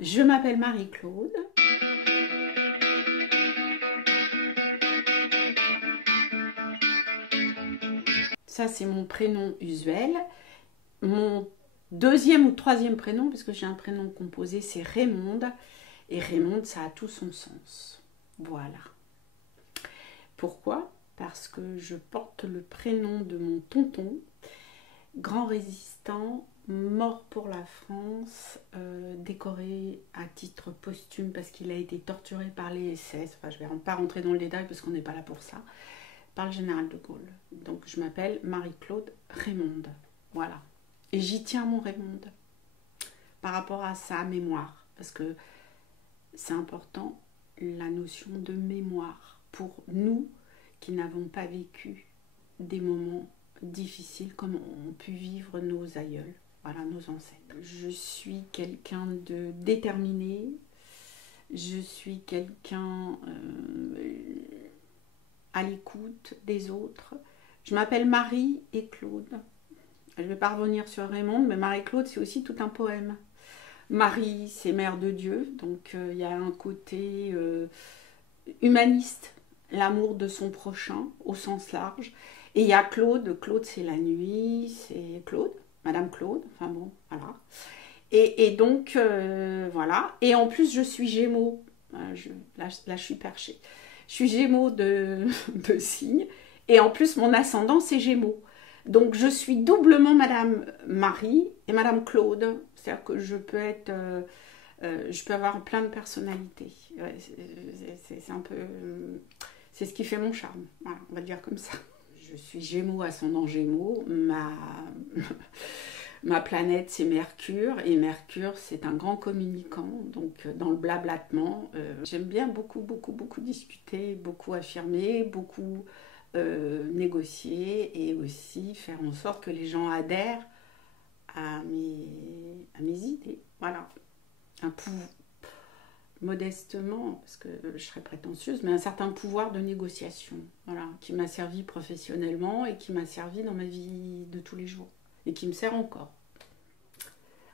Je m'appelle Marie-Claude. Ça, c'est mon prénom usuel. Mon deuxième ou troisième prénom, parce que j'ai un prénom composé, c'est Raymonde. Et Raymonde, ça a tout son sens. Voilà. Pourquoi? Parce que je porte le prénom de mon tonton, grand résistant, mort pour la France, décoré à titre posthume parce qu'il a été torturé par les SS. Enfin, je ne vais pas rentrer dans le détail parce qu'on n'est pas là pour ça. Par le général de Gaulle. Donc je m'appelle Marie-Claude Raymonde. Voilà. Et j'y tiens mon Raymonde par rapport à sa mémoire. Parce que c'est important, la notion de mémoire pour nous qui n'avons pas vécu des moments difficiles comme ont pu vivre nos aïeuls, voilà, nos ancêtres. Je suis quelqu'un de déterminé, je suis quelqu'un à l'écoute des autres. Je m'appelle Marie et Claude. Je ne vais pas revenir sur Raymonde, mais Marie-Claude, c'est aussi tout un poème. Marie, c'est mère de Dieu, donc il y a un côté humaniste, l'amour de son prochain au sens large. Et il y a Claude, Claude c'est la nuit, c'est Claude, Madame Claude, enfin bon, voilà. Et donc, voilà. Et en plus, je suis Gémeaux. Là, je suis perchée. Je suis Gémeaux de signe. Et en plus, mon ascendant, c'est Gémeaux. Donc, je suis doublement Madame Marie et Madame Claude. C'est-à-dire que je peux être... je peux avoir plein de personnalités. Ouais, c'est un peu... c'est ce qui fait mon charme. Voilà, on va dire comme ça. Je suis Gémeaux, ascendant Gémeaux. Ma planète, c'est Mercure, et Mercure, c'est un grand communicant, donc dans le blablatement. J'aime bien beaucoup discuter, beaucoup affirmer, beaucoup négocier, et aussi faire en sorte que les gens adhèrent à mes idées. Voilà. Un pouvoir, modestement, parce que je serais prétentieuse, mais un certain pouvoir de négociation, voilà, qui m'a servi professionnellement et qui m'a servi dans ma vie de tous les jours. Et qui me sert encore.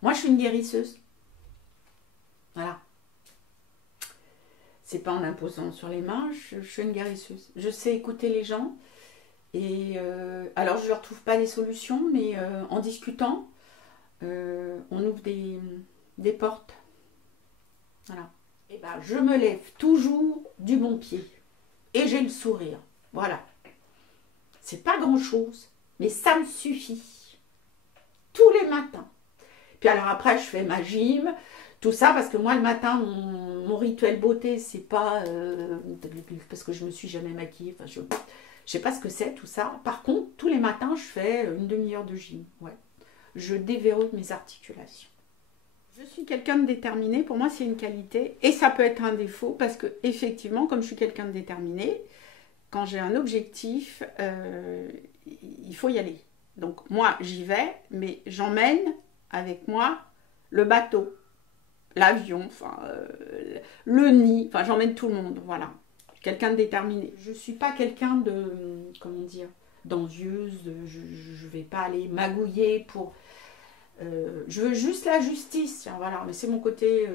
Moi, je suis une guérisseuse. Voilà. C'est pas en imposant sur les mains, je suis une guérisseuse. Je sais écouter les gens. Et alors, je ne leur trouve pas des solutions, mais en discutant, on ouvre des portes. Voilà. Et ben, je me lève toujours du bon pied. Et j'ai le sourire. Voilà. C'est pas grand-chose, mais ça me suffit. Tous les matins. Puis alors après, je fais ma gym, tout ça, parce que moi, le matin, mon rituel beauté, c'est pas... parce que je me suis jamais maquillée, enfin, je sais pas ce que c'est, tout ça. Par contre, tous les matins, je fais une demi-heure de gym. Ouais. Je déverrouille mes articulations. Je suis quelqu'un de déterminé, pour moi, c'est une qualité. Et ça peut être un défaut, parce que effectivement, comme je suis quelqu'un de déterminé, quand j'ai un objectif, il faut y aller. Donc moi, j'y vais, mais j'emmène avec moi le bateau, l'avion, enfin, le nid, enfin, j'emmène tout le monde, voilà. Quelqu'un de déterminé. Je ne suis pas quelqu'un de, comment dire, d'envieuse, je ne vais pas aller magouiller pour... je veux juste la justice, tiens, voilà, mais c'est mon côté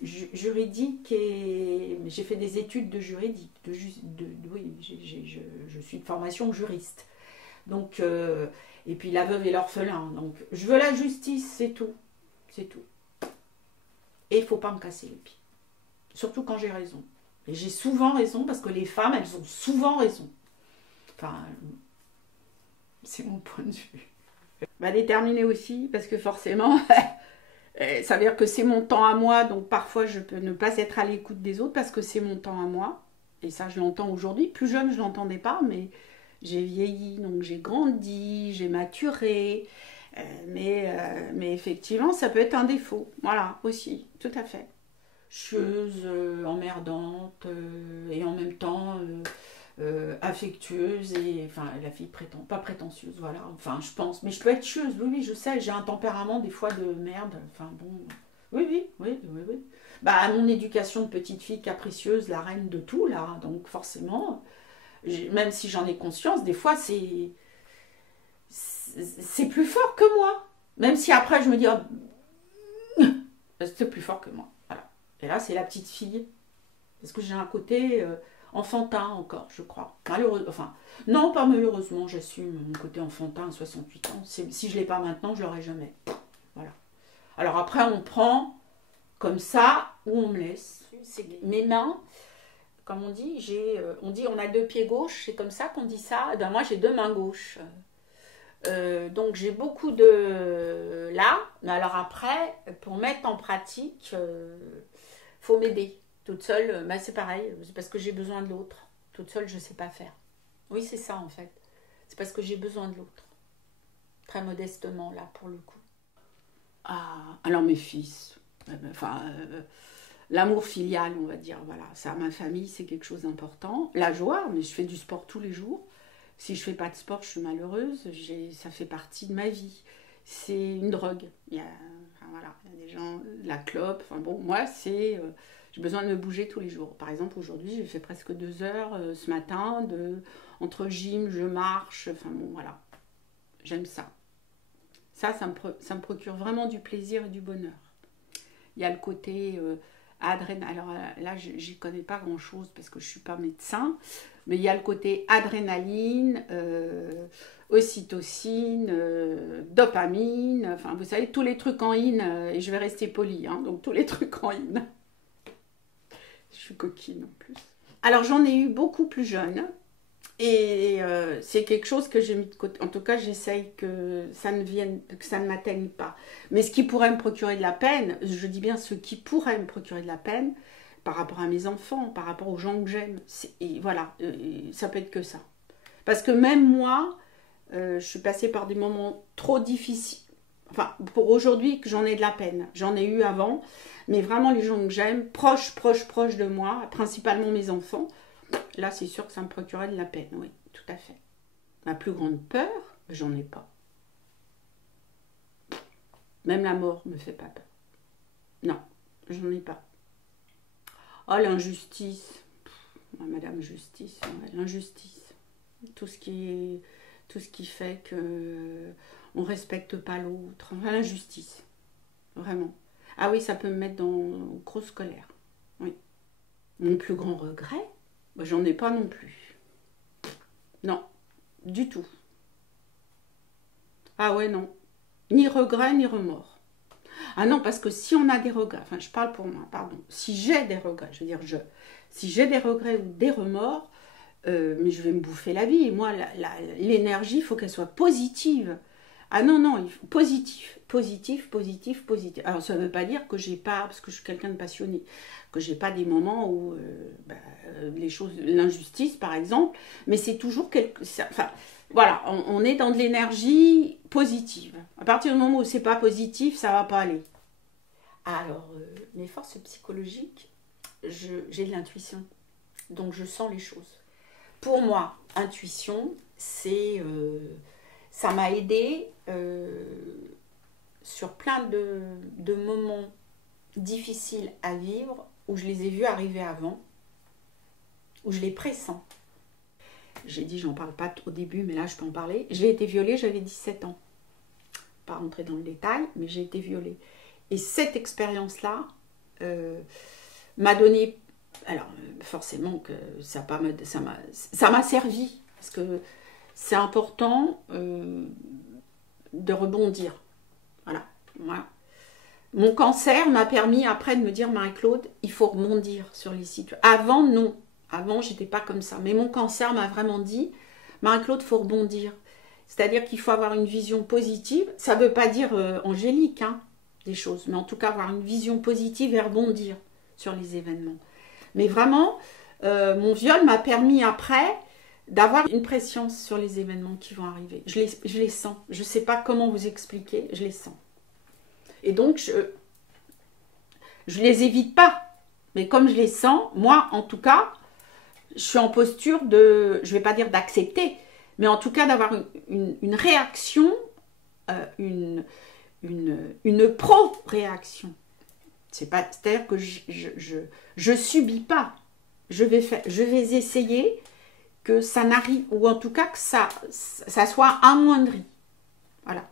juridique et j'ai fait des études de juridique, oui, je suis de formation juriste. Donc, et puis la veuve et l'orphelin. Donc, je veux la justice, c'est tout. C'est tout. Et il ne faut pas me casser les pieds. Surtout quand j'ai raison. Et j'ai souvent raison parce que les femmes, elles ont souvent raison. Enfin, c'est mon point de vue. Bah, déterminer aussi, parce que forcément, ça veut dire que c'est mon temps à moi, donc parfois je peux ne pas être à l'écoute des autres parce que c'est mon temps à moi. Et ça, je l'entends aujourd'hui. Plus jeune, je ne l'entendais pas, mais... j'ai vieilli, donc j'ai grandi, j'ai maturé, mais effectivement, ça peut être un défaut. Voilà, aussi, tout à fait. Chieuse, emmerdante, et en même temps affectueuse, et enfin, la fille pas prétentieuse, voilà. Enfin, je pense, mais je peux être chieuse, oui, je sais, j'ai un tempérament des fois de merde, enfin bon, oui. Bah, mon éducation de petite fille capricieuse, la reine de tout, là, donc forcément... même si j'en ai conscience, des fois c'est plus fort que moi. Même si après je me dis, oh, C'était plus fort que moi. Voilà. Et là, c'est la petite fille. Parce que j'ai un côté enfantin encore, je crois. Malheureusement, enfin, non, pas malheureusement, j'assume mon côté enfantin à 68 ans. Si je ne l'ai pas maintenant, je ne l'aurai jamais. Voilà. Alors après, on prend comme ça ou on me laisse. Mes mains, comme on dit, on a 2 pieds gauches, c'est comme ça qu'on dit ça. Eh ben moi, j'ai 2 mains gauches. Donc j'ai beaucoup de là, mais alors après, pour mettre en pratique, faut m'aider. Toute seule, bah c'est pareil, c'est parce que j'ai besoin de l'autre. Toute seule, je ne sais pas faire. Oui, c'est ça en fait. C'est parce que j'ai besoin de l'autre. Très modestement, là, pour le coup. Ah, alors mes fils, enfin, l'amour filial, on va dire, voilà. Ça, ma famille, c'est quelque chose d'important. La joie, mais je fais du sport tous les jours. Si je ne fais pas de sport, je suis malheureuse. Ça fait partie de ma vie. C'est une drogue. Il y a des gens, la clope. Enfin bon, moi, j'ai besoin de me bouger tous les jours. Par exemple, aujourd'hui, j'ai fait presque 2 heures ce matin. Entre gym, je marche. Enfin bon, voilà. J'aime ça. Ça me procure vraiment du plaisir et du bonheur. Il y a le côté adrénaline. Alors là, j'y connais pas grand-chose parce que je ne suis pas médecin. Mais il y a le côté adrénaline, ocytocine, dopamine. Enfin, vous savez, tous les trucs en in. Et je vais rester polie. Hein, donc, tous les trucs en in. Je suis coquine en plus. Alors, j'en ai eu beaucoup plus jeune. Et c'est quelque chose que j'ai mis de côté. En tout cas, j'essaye que ça ne m'atteigne pas. Mais ce qui pourrait me procurer de la peine, je dis bien ce qui pourrait me procurer de la peine, par rapport à mes enfants, par rapport aux gens que j'aime, voilà, ça peut être que ça. Parce que même moi, je suis passée par des moments trop difficiles. Enfin, pour aujourd'hui, que j'en ai de la peine. J'en ai eu avant, mais vraiment les gens que j'aime, proches de moi, principalement mes enfants, là, c'est sûr que ça me procurait de la peine, oui, tout à fait. Ma plus grande peur, j'en ai pas. Même la mort me fait pas peur. Non, j'en ai pas. Oh, l'injustice. Madame Justice, l'injustice. Tout ce qui fait que on respecte pas l'autre. Enfin, l'injustice. Vraiment. Ah oui, ça peut me mettre dans grosse colère. Oui. Mon plus grand regret, j'en ai pas non plus. Non, du tout. Ah ouais, non. Ni regret, ni remords. Ah non, parce que si on a des regrets, enfin je parle pour moi, pardon, si j'ai des regrets, je veux dire si j'ai des regrets ou des remords, mais je vais me bouffer la vie. Et moi, l'énergie, il faut qu'elle soit positive. Ah non, non, il faut positif. Alors ça ne veut pas dire que j'ai pas, parce que je suis quelqu'un de passionné, que j'ai pas des moments où les choses, l'injustice par exemple, mais c'est toujours enfin, voilà, on est dans de l'énergie positive. À partir du moment où c'est pas positif, ça va pas aller. Alors, mes forces psychologiques, j'ai de l'intuition, donc je sens les choses. Pour moi, intuition, ça m'a aidée sur plein de moments difficiles à vivre, où je les ai vus arriver avant, où je les pressens. J'ai dit, j'en parle pas au début, mais là je peux en parler. J'ai été violée, j'avais 17 ans. Pas rentrer dans le détail, mais j'ai été violée. Et cette expérience-là m'a donné... Alors, forcément que ça m'a servi, parce que c'est important de rebondir. Voilà. Mon cancer m'a permis après de me dire, Marie-Claude, il faut rebondir sur les situations. Avant, non. Avant, j'étais pas comme ça. Mais mon cancer m'a vraiment dit, Marie-Claude, il faut rebondir. C'est-à-dire qu'il faut avoir une vision positive. Ça ne veut pas dire angélique, hein, des choses. Mais en tout cas, avoir une vision positive et rebondir sur les événements. Mais vraiment, mon viol m'a permis après d'avoir une préscience sur les événements qui vont arriver. Je les sens. Je ne sais pas comment vous expliquer, je les sens. Et donc, je les évite pas. Mais comme je les sens, moi, en tout cas, je suis en posture de, je ne vais pas dire d'accepter, mais en tout cas d'avoir une réaction, une pro-réaction. C'est-à-dire que je subis pas. Je vais essayer que ça n'arrive, ou en tout cas que ça soit amoindri. Voilà.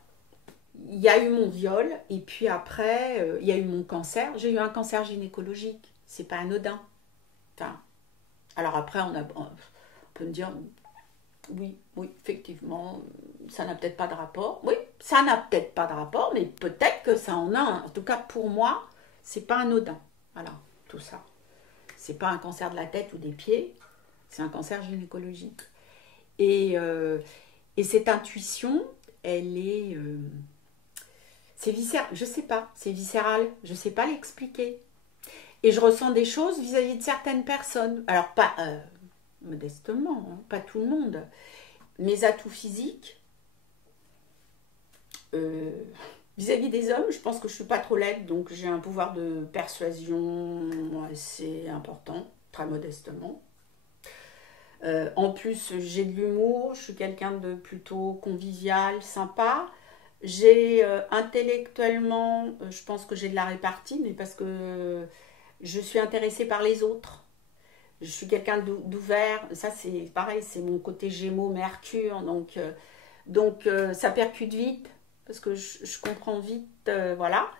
il y a eu mon viol, et puis après, il y a eu mon cancer. J'ai eu un cancer gynécologique. C'est pas anodin. Enfin, alors après, on peut me dire, oui, oui, effectivement, ça n'a peut-être pas de rapport. Oui, ça n'a peut-être pas de rapport, mais peut-être que ça en a un. En tout cas, pour moi, c'est pas anodin. Voilà, tout ça. C'est pas un cancer de la tête ou des pieds, c'est un cancer gynécologique. Et, euh, et cette intuition, elle est... c'est viscéral, je sais pas, c'est viscéral, je sais pas l'expliquer. Et je ressens des choses vis-à-vis de certaines personnes. Alors, pas modestement, hein, pas tout le monde. Mes atouts physiques, vis-à-vis des hommes, je pense que je suis pas trop laide, donc j'ai un pouvoir de persuasion assez important, très modestement. En plus, j'ai de l'humour, je suis quelqu'un de plutôt convivial, sympa. J'ai intellectuellement, je pense que j'ai de la répartie, mais parce que je suis intéressée par les autres. Je suis quelqu'un d'ouvert. Ça, c'est pareil, c'est mon côté Gémeaux, Mercure. Donc, ça percute vite, parce que je comprends vite, voilà.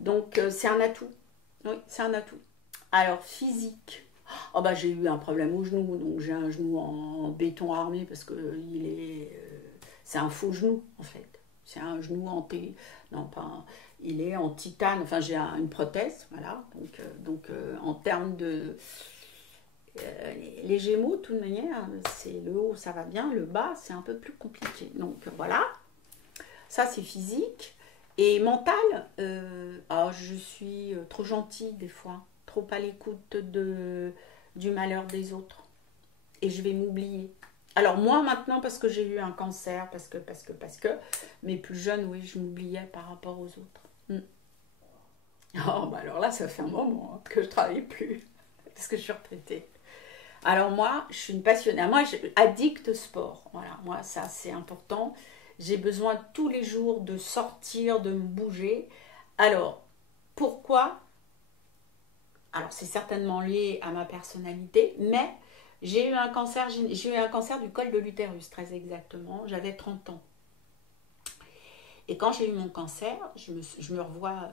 Donc, c'est un atout. Oui, c'est un atout. Alors, physique. Oh bah, j'ai eu un problème au genou, donc j'ai un genou en béton armé parce que c'est un faux genou en fait. C'est un genou non pas, il est en titane. Enfin, j'ai une prothèse, voilà. Donc, en termes de les Gémeaux, de toute manière, c'est le haut, ça va bien, le bas, c'est un peu plus compliqué. Donc voilà, ça c'est physique et mental. Je suis trop gentille des fois, trop à l'écoute du malheur des autres. Et je vais m'oublier. Alors moi maintenant, parce que j'ai eu un cancer, parce que, mais plus jeune, oui, je m'oubliais par rapport aux autres. Oh, bah alors là, ça fait un moment que je ne travaille plus, parce que je suis retraitée. Alors moi, je suis une passionnée. Moi, je suis addict au sport. Voilà, moi, ça, c'est important. J'ai besoin tous les jours de sortir, de me bouger. Alors, pourquoi? Alors, c'est certainement lié à ma personnalité, mais j'ai eu un cancer du col de l'utérus, très exactement. J'avais 30 ans. Et quand j'ai eu mon cancer, je me revois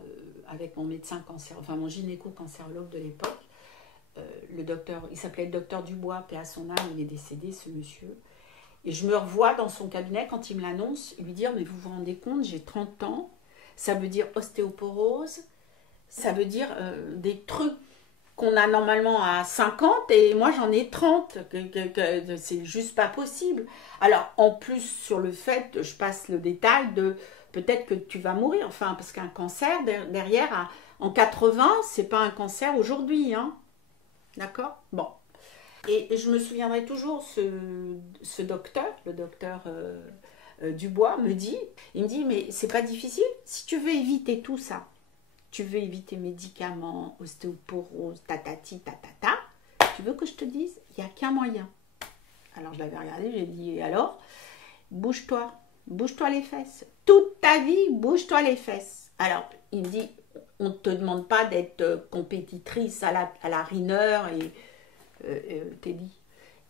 avec mon médecin cancer, enfin mon gynéco-cancérologue de l'époque, le docteur, il s'appelait le docteur Dubois, paix à son âme, il est décédé ce monsieur. Et je me revois dans son cabinet quand il me l'annonce, lui dire, mais vous vous rendez compte, j'ai 30 ans, ça veut dire ostéoporose, ça veut dire des trucs qu'on a normalement à 50 et moi j'en ai 30, que c'est juste pas possible. Alors en plus sur le fait, je passe le détail de peut-être que tu vas mourir, enfin parce qu'un cancer derrière, en 80, c'est pas un cancer aujourd'hui, hein. D'accord? Bon. Et je me souviendrai toujours, ce docteur, le docteur Dubois, il me dit, mais c'est pas difficile, si tu veux éviter tout ça, tu veux éviter médicaments, ostéoporose, tatati, tatata, tu veux que je te dise, il n'y a qu'un moyen. Alors je l'avais regardé, j'ai dit, et alors, bouge-toi les fesses. Toute ta vie, bouge-toi les fesses. Alors, il me dit, on ne te demande pas d'être compétitrice à la Riner t'es dit,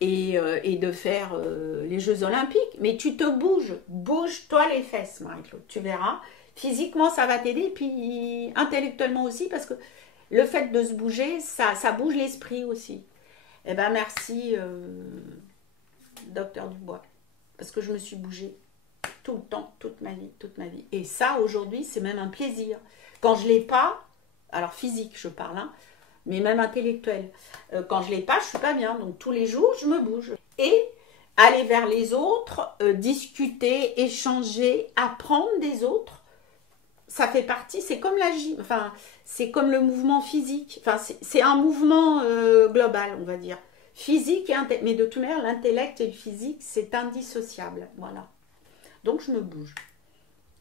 et de faire les Jeux Olympiques, mais tu te bouge-toi les fesses, Marie-Claude, tu verras. Physiquement, ça va t'aider, puis intellectuellement aussi, parce que le fait de se bouger, ça bouge l'esprit aussi. Eh bien, merci, docteur Dubois, parce que je me suis bougée tout le temps, toute ma vie. Et ça, aujourd'hui, c'est même un plaisir. Quand je ne l'ai pas, alors physique, je parle, hein, mais même intellectuel. Quand je ne l'ai pas, je ne suis pas bien. Donc, tous les jours, je me bouge. Et aller vers les autres, discuter, échanger, apprendre des autres, ça fait partie, c'est comme la gym, enfin, c'est comme le mouvement physique. Enfin, c'est un mouvement global, on va dire. Physique et mais de toute manière, l'intellect et le physique, c'est indissociable. Voilà. Donc, je me bouge.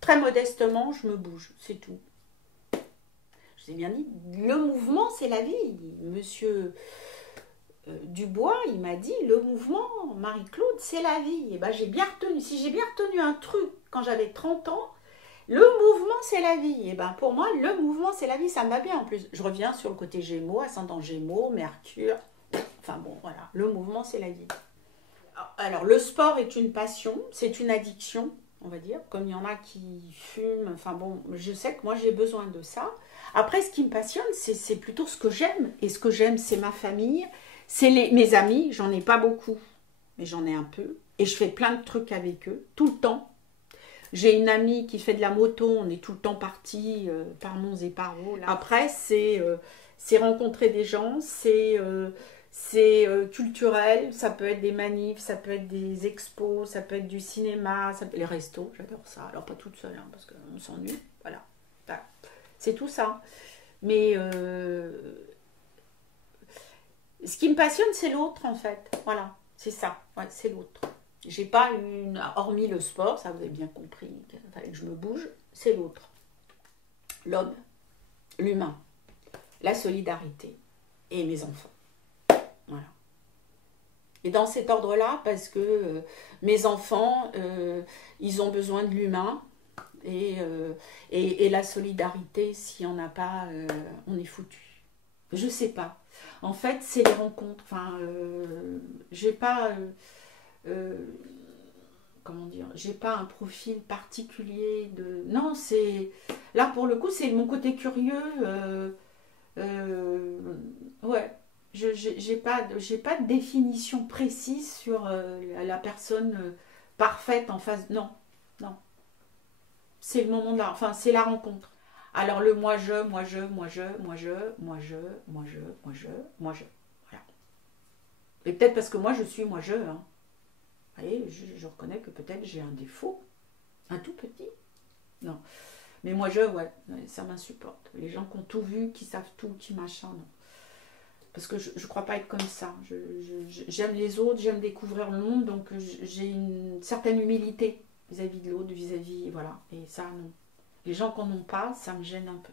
Très modestement, je me bouge, c'est tout. Je vous ai bien dit, le mouvement, c'est la vie. Monsieur Dubois, il m'a dit, le mouvement, Marie-Claude, c'est la vie. Et ben, j'ai bien retenu, si j'ai bien retenu un truc quand j'avais 30 ans, le mouvement, c'est la vie. Et ben, pour moi, le mouvement, c'est la vie, ça me va bien en plus. Je reviens sur le côté Gémeaux, ascendant Gémeaux, Mercure. Enfin bon, voilà, le mouvement, c'est la vie. Alors, le sport est une passion, c'est une addiction. on va dire, comme il y en a qui fument. Enfin bon, je sais que moi j'ai besoin de ça. Après, ce qui me passionne, c'est plutôt ce que j'aime. Et ce que j'aime, c'est ma famille, c'est mes amis. J'en ai pas beaucoup, mais j'en ai un peu. Et je fais plein de trucs avec eux, tout le temps. J'ai une amie qui fait de la moto, on est tout le temps partis par Mons et par Vaux. Après, c'est rencontrer des gens, c'est culturel, ça peut être des manifs, ça peut être des expos, ça peut être du cinéma, les restos, j'adore ça. Alors pas toute seule, hein, parce qu'on s'ennuie, voilà. Voilà. C'est tout ça. Mais ce qui me passionne, c'est l'autre en fait. Voilà, c'est ça, ouais, c'est l'autre. J'ai pas une. Hormis le sport, ça vous avez bien compris, qu'il fallait que je me bouge, c'est l'autre. L'homme, l'humain, la solidarité et mes enfants. Voilà. Et dans cet ordre-là, parce que mes enfants, ils ont besoin de l'humain et la solidarité, s'il n'y en a pas, on est foutu. Je sais pas. En fait, c'est les rencontres. Enfin, j'ai pas. Comment dire, j'ai pas un profil particulier de. Non, c'est. Là, pour le coup, c'est mon côté curieux. Ouais. J'ai pas de définition précise sur la personne parfaite en face. Non, non. C'est le moment de la. Enfin, c'est la rencontre. Alors, le moi, je, moi, je, moi, je, moi, je, moi, je, moi, je, moi, je, moi, je. Voilà. Et peut-être parce que moi, je suis moi, je. Hein. Vous voyez, je reconnais que peut-être j'ai un défaut, un tout petit. Non. Mais moi, ouais, ça m'insupporte. Les gens qui ont tout vu, qui savent tout, qui machin, non. Parce que je ne crois pas être comme ça. J'aime les autres, j'aime découvrir le monde, donc j'ai une certaine humilité vis-à-vis de l'autre, vis-à-vis, voilà. Et ça, non. Les gens qui n'en ont pas, ça me gêne un peu.